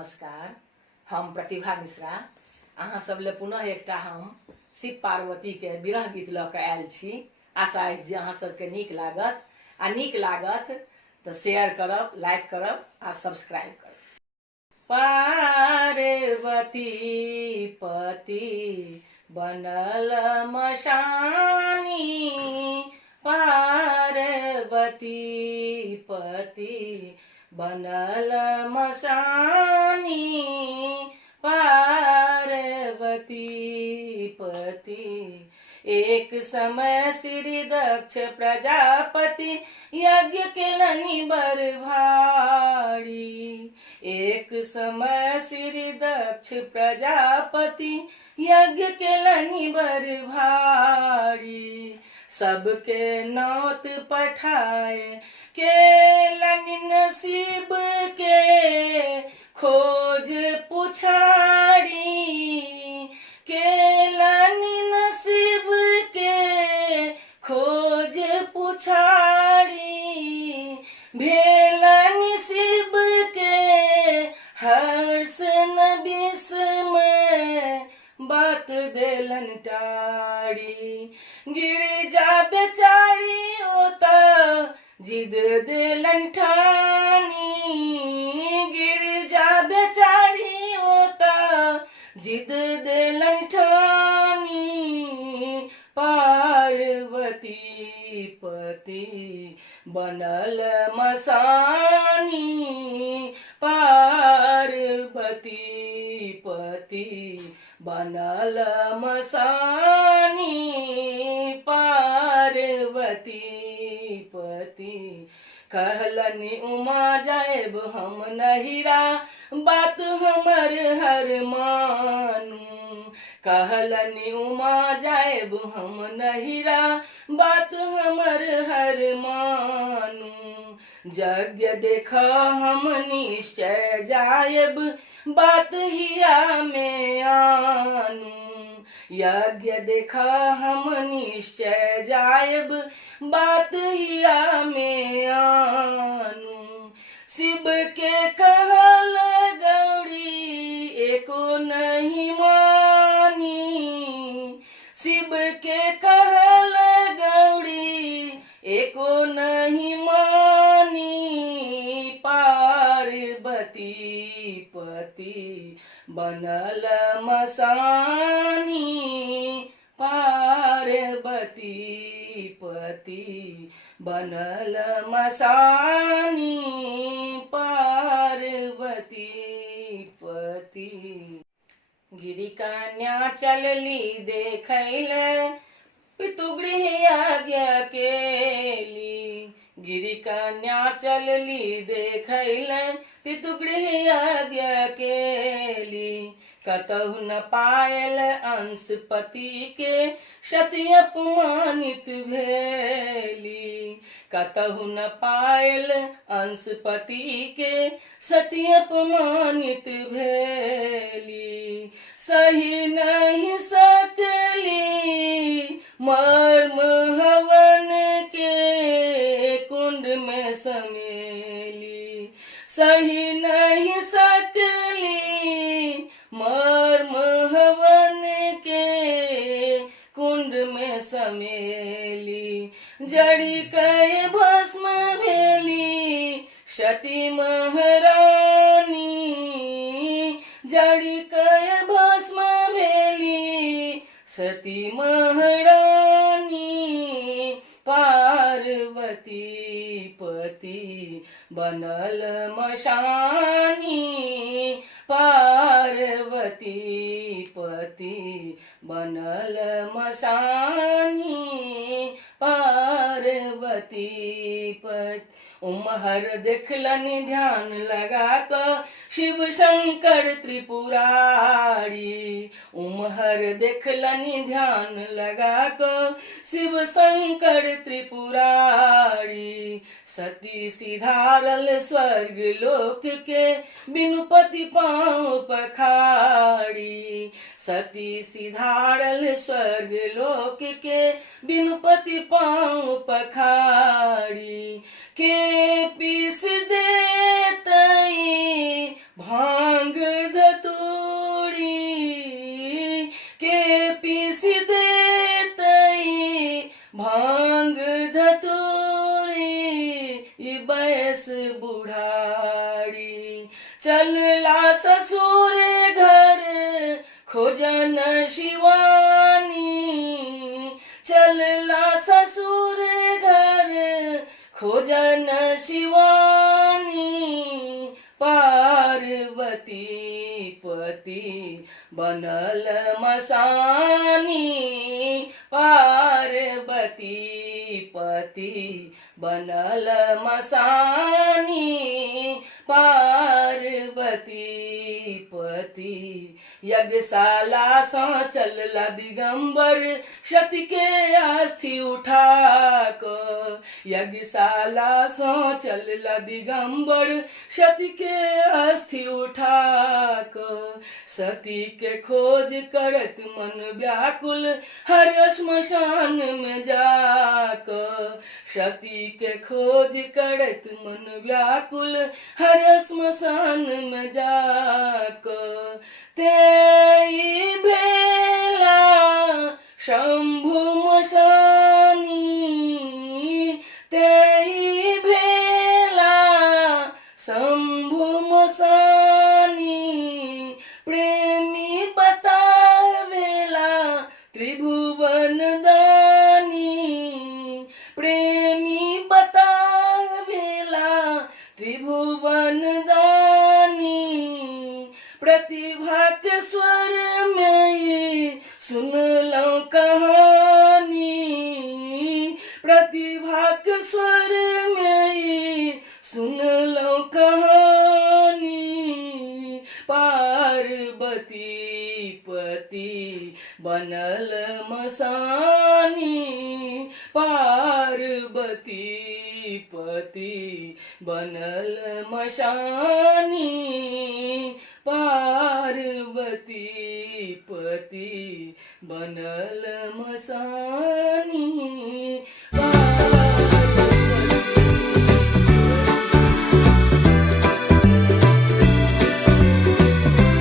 नमस्कार। हम प्रतिभा मिश्रा अहाँ सब ले पुनः एकटा हम शिव पार्वती के विरह गीत ल के आयल छी। आशा अछि जे अहाँ सबके नीक लागत आ नीक लागत तो शेयर करब, लाइक करब आ सब्सक्राइब करब। पार्वती पति बनल मशानी, पार्वती पति बनल मशानी, पार्वती पति। एक समय श्री दक्ष प्रजापति यज्ञ केलनि बर भारी। एक समय श्री दक्ष प्रजापति यज्ञ केलनि बर भारी। सबके नौत पठाए केलनि नसीब के खोज पुछारी। केलनि नसीब के खोज पुछारी। भेलनि शिव के हर्ष न विस्मय बात देलन टाड़ी। गिरिजा बेचारी ओता जिद देलन ठानी। गिरिजा बेचारी ओता जिद देलन ठानी। पार्वती पति बनल मसानी, पार्वती पति बनल मसानी, पार्वती पति। कहलनि उमा जाएब हम नहिरा बात हमर हर मानू। कहलनि उमा जाएब हम नहिरा बात हमर हर मानू। यज्ञ देख हम निश्चय जाएब बात हिया में आनू। यज्ञ देख हम निश्चय जाएब बात हिया में आनू। शिव के कहल गौरी एको नहीं मानी। शिव के कहल गौरी एको नहीं मानी। पार्वती पति बनल मसानी, पार्वती पति बनल मसानी, पार्वती पति। गिरि कन्या चलली देखैले पितुगृह आज्ञा केली। गिरि कन्या चलली देखैले पितुगृह आज्ञा केली। कतहु न पायल अंश पति के सती अपमानित भेली। कतहु न पायल अंश पति के सती अपमानित भेली। सही नहीं सकली मर्म हवन के कुंड में समेली। सही नहीं सकली मर्म हवन के कुंड में समेली। जड़ी कई भस्म भेली सती महारानी। जड़ी कई भस्म भेली सती महारानी। पार्वती पति बनल मशानी, पार्वती पति बनल मशानी, पार्वती पति। उमहर देखलनि ध्यान लगा क शिव शंकर त्रिपुरारी। उमहर देखलनि ध्यान लगा क शिव शंकर त्रिपुरारी। सती सिधारल स्वर्ग लोक के बिनु पति पाँव पखाड़ी। सती सिधारल स्वर्ग लोक के बिनु पति पाँव पखाड़ी। के पीस देतई भांग भांग धतूरी ई बैस बुढ़ारी, चलला ससुर घर खोजन शिवानी, चलला ससुर घर खोजन शिवानी, पार्वती पति बनल मसानी, पार्वती पति बनल मसानी, पार्वती पति। यज्ञशाला सा चलला दिगंबर सती के अस्थि उठा क, यज्ञशाला सा चलला दिगंबर सती के अस्थि उठा क, सती के खोज करत मन व्याकुल हर श्मशान में जाक, सती के खोज करत मन व्याकुल हर श्मशान में जाक, तेई भेला शंभु मशानी, तेई भेला शंभु मशानी, प्रेमी बतावेला त्रिभुवन दानी, प्रेमी बतावेला त्रिभुवन दानी, प्रतिभा के स्वर में ये सुन लो कहानी, प्रतिभा के स्वर में ये सुन लो कहानी, पार्वती पति बनल मसानी, पार्वती पति बनल मशानी, पार्वती पति बनल मसानी।